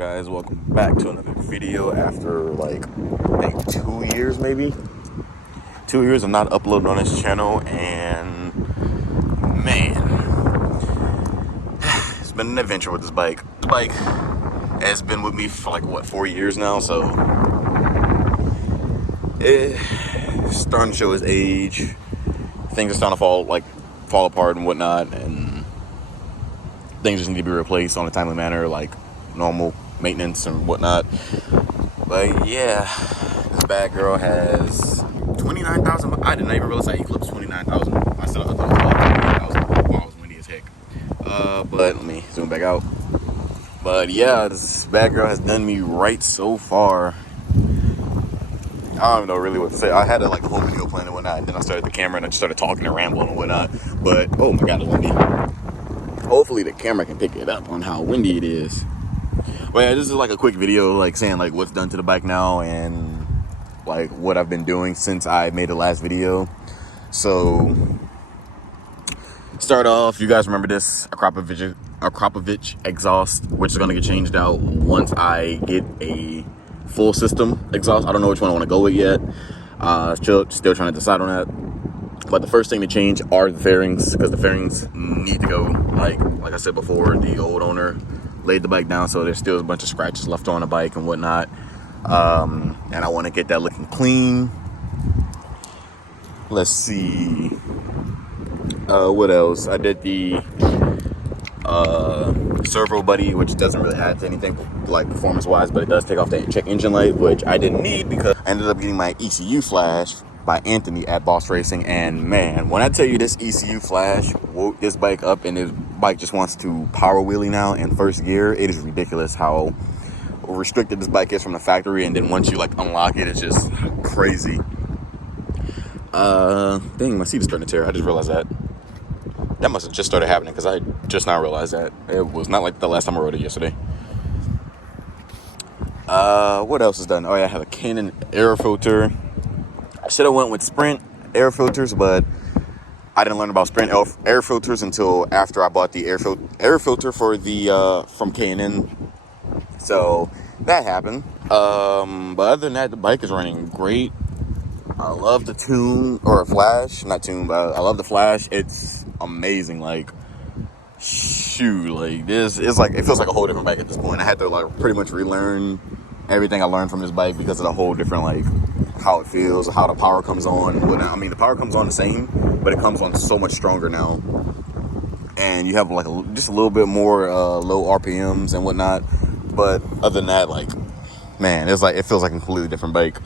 on, guys? Welcome back to another video after like I think 2 years, maybe 2 years of not uploading on this channel. And man, it's been an adventure with this bike. The bike has been with me for like what, 4 years now, so it's starting to show its age. Things are starting to fall apart and whatnot, and things just need to be replaced on a timely manner, like normal maintenance and whatnot. But yeah, this bad girl has 29,000. I did not even realize I eclipsed 29,000. I thought it was about 28,000. Wow, it was windy as heck. But let me zoom back out. But yeah, this bad girl has done me right so far. I don't even know really what to say. I had a whole video plan and whatnot, and then I started the camera and I just started talking and rambling and whatnot. But oh my god, it's windy. Hopefully the camera can pick it up on how windy it is. But yeah, this is like a quick video, like saying like what's done to the bike now and like what I've been doing since I made the last video. So start off, you guys remember this Akrapovic Exhaust, which is going to get changed out once I get a full system exhaust. I don't know which one I want to go with yet. Still trying to decide on that. But the first thing to change are the fairings, because the fairings need to go. Like I said before, the old owner laid the bike down, so there's still a bunch of scratches left on the bike and whatnot. And I want to get that looking clean. Let's see. What else? I did the servo buddy, which doesn't really add to anything like performance wise, but it does take off that check engine light, which I didn't need because I ended up getting my Ecu Flash by Anthony at Boss Racing. And man, when I tell you this Ecu Flash woke this bike up, and this bike just wants to power wheelie now in first gear, it is ridiculous how restricted this bike is from the factory. And then once you unlock it, it's just crazy. Dang, my seat is starting to tear. I just realized that. That must have just started happening because I just now realized that. It was not like the last time I rode it yesterday. What else is done? Oh yeah, I have a Canon air filter. I should have went with Sprint air filters, but I didn't learn about Sprint air filters until after I bought the air filter for the from K&N. So that happened. But other than that, the bike is running great. I love the tune, or flash, not tune, but I love the flash. It's amazing. This is it feels like a whole different bike at this point. I had to pretty much relearn everything I learned from this bike because of the whole different how it feels, how the power comes on and whatnot. I mean, the power comes on the same, but it comes on so much stronger now, and you have just a little bit more low RPMs and whatnot. But other than that, man, it feels like a completely different bike.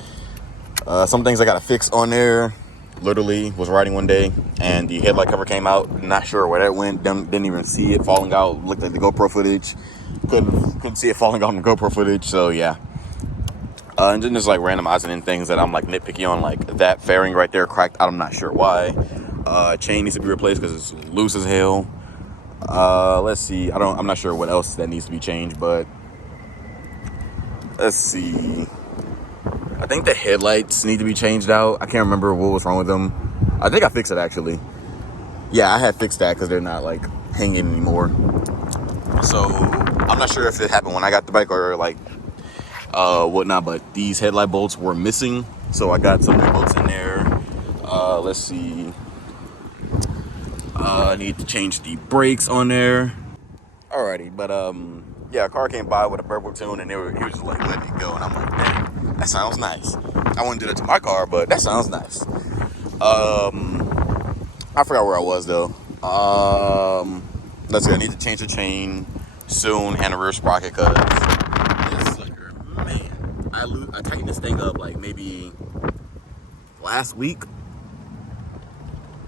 Some things I gotta fix on there. Literally was riding one day and the headlight cover came out. Not sure where that went. Didn't even see it falling out. Looked at the GoPro footage. Couldn't see it falling out in the GoPro footage. So yeah. And then there's randomizing in things that I'm nitpicky on, that fairing right there cracked. I'm not sure why. Chain needs to be replaced because it's loose as hell. Let's see. I'm not sure what else that needs to be changed, but let's see. I think the headlights need to be changed out. I can't remember what was wrong with them. I think I fixed it actually. Yeah, I had fixed that because they're not hanging anymore. So I'm not sure if it happened when I got the bike or whatnot, but these headlight bolts were missing. So I got some new bolts in there. Let's see. I need to change the brakes on there. Alrighty, but yeah, a car came by with a purple tune and he was just letting it go, and I'm like, dang. That sounds nice. I wouldn't do that to my car, but that sounds nice. I forgot where I was though. Let's see. I need to change the chain soon and the rear sprocket because this sucker, man, I tightened this thing up maybe last week,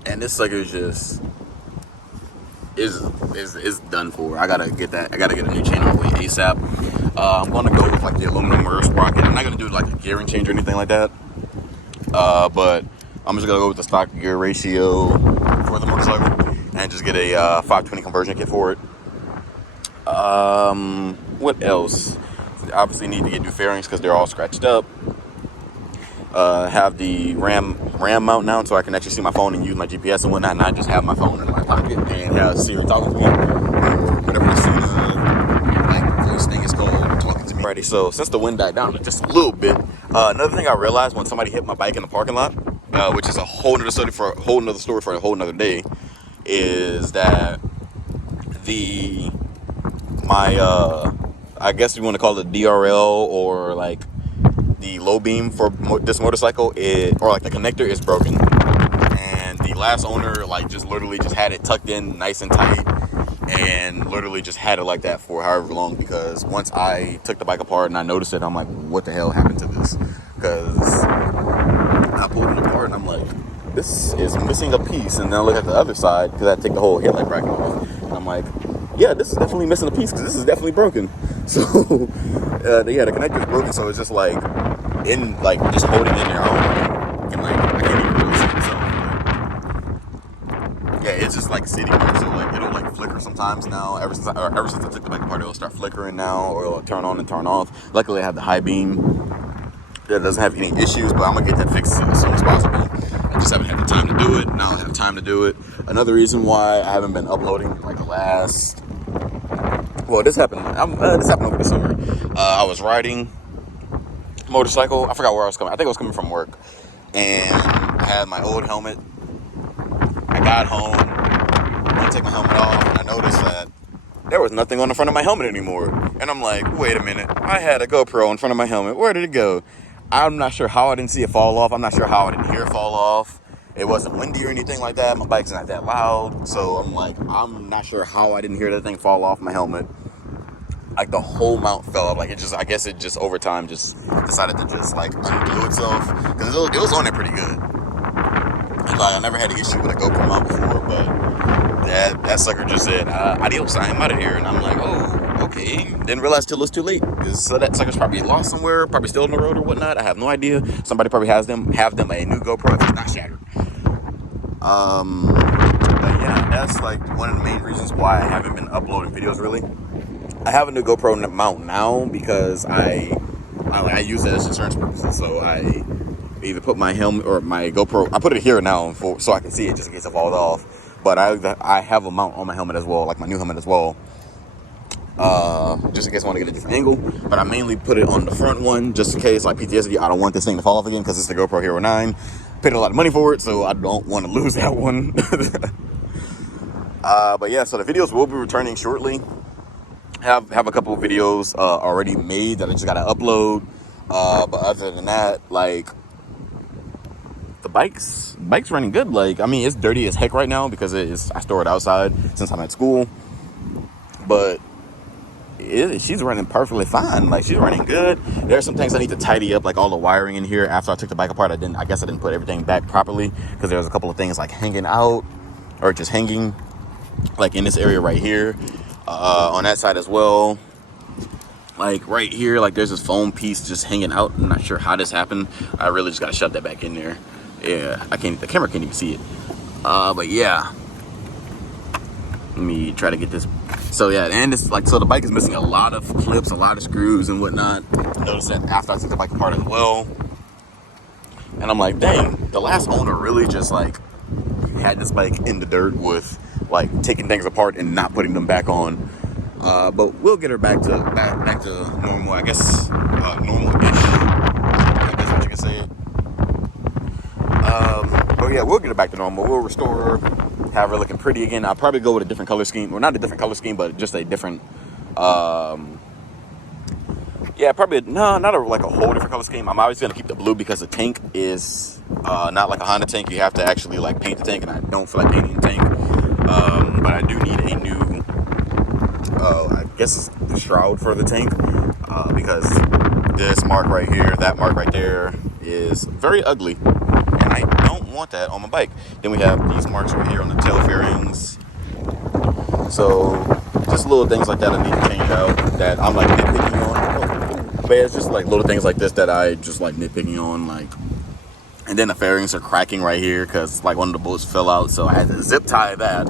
and this sucker is done for. I gotta get a new chain on the way ASAP. I'm gonna go with the aluminum rear sprocket. I'm not gonna do a gearing change or anything like that. But I'm just gonna go with the stock gear ratio for the motorcycle and just get a 520 conversion kit for it. What else? Obviously need to get new fairings because they're all scratched up. Have the RAM mount now, so I can actually see my phone and use my GPS and whatnot, and not just have my phone in my pocket and have Siri talking to me, or whatever this voice thing is called, talking Alrighty, so since the wind died down just a little bit, another thing I realized when somebody hit my bike in the parking lot, which is a whole nother story for a whole nother day, is that I guess you want to call it DRL, or like the low beam for this motorcycle, or like the connector is broken, and the last owner like just literally just had it tucked in nice and tight, and literally just had it like that for however long, because once I took the bike apart and I noticed it, I'm like, what the hell happened to this? Because I pulled it apart and I'm like, this is missing a piece. And then I look at the other side, because I take the whole headlight bracket off, and I'm like, yeah, this is definitely missing a piece, because this is definitely broken. So yeah, the connector is broken, so it's just like just holding in there. And like I can't even really see myself. Yeah, it's just like sitting there, so like it'll like flicker sometimes now. Ever since I took the bike apart, it'll start flickering now, or it'll turn on and turn off. Luckily, I have the high beam that doesn't have any issues, but I'm gonna get that fixed as soon as possible. I just haven't had the time to do it. Now I have time to do it. Another reason why I haven't been uploading like the last. Well, this happened. This happened over the summer. I was riding motorcycle. I forgot where I was coming. I think I was coming from work, and I had my old helmet. I got home. I take my helmet off, and I noticed that there was nothing on the front of my helmet anymore. And I'm like, wait a minute. I had a GoPro in front of my helmet. Where did it go? I'm not sure how I didn't see it fall off. I'm not sure how I didn't hear it fall off. It wasn't windy or anything like that. My bike's not that loud. So I'm like, I'm not sure how I didn't hear that thing fall off my helmet. Like the whole mount fell off. Like I guess it just over time just decided to just like unglue itself. Because it was on there pretty good. And like I never had an issue with a GoPro mount before, but that sucker just said, adios, I am out of here. And I'm like, oh, okay. Didn't realize till it was too late. So that sucker's probably lost somewhere, probably still on the road or whatnot. I have no idea. Somebody probably have them a new GoPro if it's not shattered. But yeah, that's like one of the main reasons why I haven't been uploading videos really. I have a new GoPro mount now because I use it as insurance purposes. So I either put my helmet or my GoPro, I put it here now so I can see it just in case it falls off. But I have a mount on my helmet as well, like my new helmet as well. Just in case I want to get a different angle. But I mainly put it on the front one just in case, like PTSD, I don't want this thing to fall off again because it's the GoPro Hero 9. Paid a lot of money for it, so I don't want to lose that one. But yeah, so the videos will be returning shortly. Have a couple of videos already made that I just gotta upload. But other than that, like the bike's running good. Like, I mean, it's dirty as heck right now because I store it outside since I'm at school. But she's running perfectly fine. Like, she's running good. There's some things I need to tidy up, like all the wiring in here. After I took the bike apart, I guess I didn't put everything back properly because there was a couple of things like hanging out or just hanging, like in this area right here. On that side as well, like right here, like there's this foam piece just hanging out. I'm not sure how this happened. I really just gotta shove that back in there. Yeah, the camera can't even see it. But yeah, let me try to get this. So yeah, and it's like, so the bike is missing a lot of clips, a lot of screws and whatnot. Notice that after I took the bike apart as well. And I'm like, dang, the last owner really just like had this bike in the dirt with like taking things apart and not putting them back on. But we'll get her back to normal, I guess, normal-ish, I guess what you can say it. But yeah, we'll get her back to normal. We'll restore her, have her looking pretty again. I'll probably go with a different color scheme. Well, not a different color scheme, but just a different, yeah, probably, no, not like a whole different color scheme. I'm obviously going to keep the blue because the tank is not like a Honda tank. You have to actually like paint the tank, and I don't feel like painting the tank. But I do need a new, I guess it's the shroud for the tank, because this mark right here, that mark right there is very ugly, and I don't want that on my bike. Then we have these marks right here on the tail fairings. So just little things like that I need to change out that I'm like nitpicking on. But it's just like little things like this that I just like nitpicking on, like. And then the fairings are cracking right here because like one of the bolts fell out, so I had to zip tie that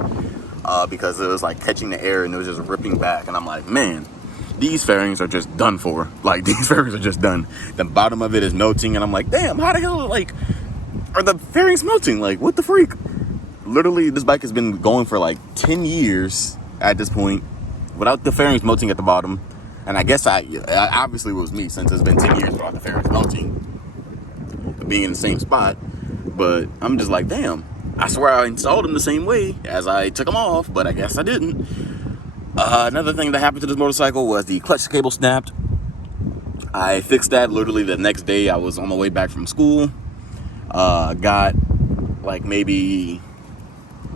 because it was like catching the air and it was just ripping back. And I'm like, man, these fairings are just done for. Like, these fairings are just done. The bottom of it is melting, and I'm like, damn, how the hell, like, are the fairings melting? Like, what the freak? Literally, this bike has been going for like 10 years at this point without the fairings melting at the bottom. And I guess I obviously it was me, since it's been 10 years without the fairings melting, being in the same spot. But I'm just like, damn, I swear I installed them the same way as I took them off, but I guess I didn't. Another thing that happened to this motorcycle was the clutch cable snapped. I fixed that literally the next day. I was on my way back from school. Got like maybe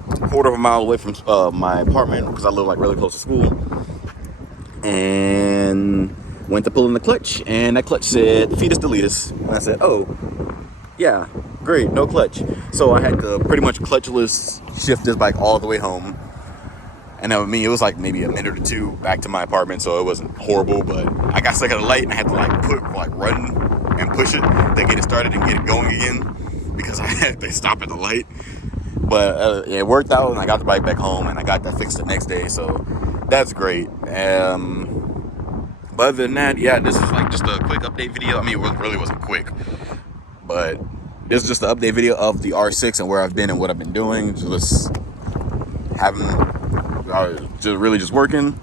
a quarter of a mile away from my apartment, because I live like really close to school, and went to pull in the clutch, and that clutch said fetus deletus, and I said, oh yeah, great, no clutch. So I had to pretty much clutchless shift this bike all the way home. And that would mean it was like maybe a minute or two back to my apartment, so it wasn't horrible. But I got stuck at a light and I had to run and push it to get it started and get it going again, because I had to stop at the light. But it worked out, and I got the bike back home, and I got that fixed the next day, so that's great. But other than that, yeah, this is like just a quick update video. I mean, it really wasn't quick, but this is just an update video of the R6 and where I've been and what I've been doing. Just just working,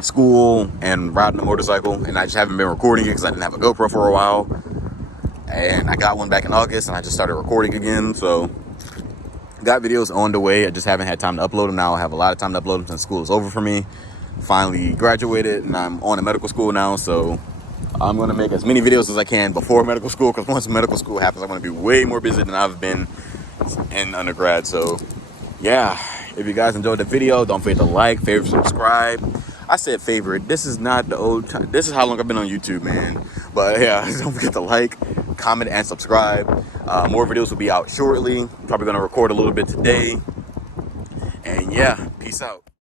school, and riding a motorcycle. And I just haven't been recording it because I didn't have a GoPro for a while, and I got one back in August, and I just started recording again. So got videos on the way. I just haven't had time to upload them. Now I have a lot of time to upload them since school is over for me. Finally graduated, and I'm on to medical school now, so I'm going to make as many videos as I can before medical school, because once medical school happens, I'm going to be way more busy than I've been in undergrad. So yeah, if you guys enjoyed the video, don't forget to like, favorite, subscribe. I said favorite. This is not the old time. This is how long I've been on YouTube, man. But yeah, don't forget to like, comment, and subscribe. More videos will be out shortly. Probably going to record a little bit today. And yeah, peace out.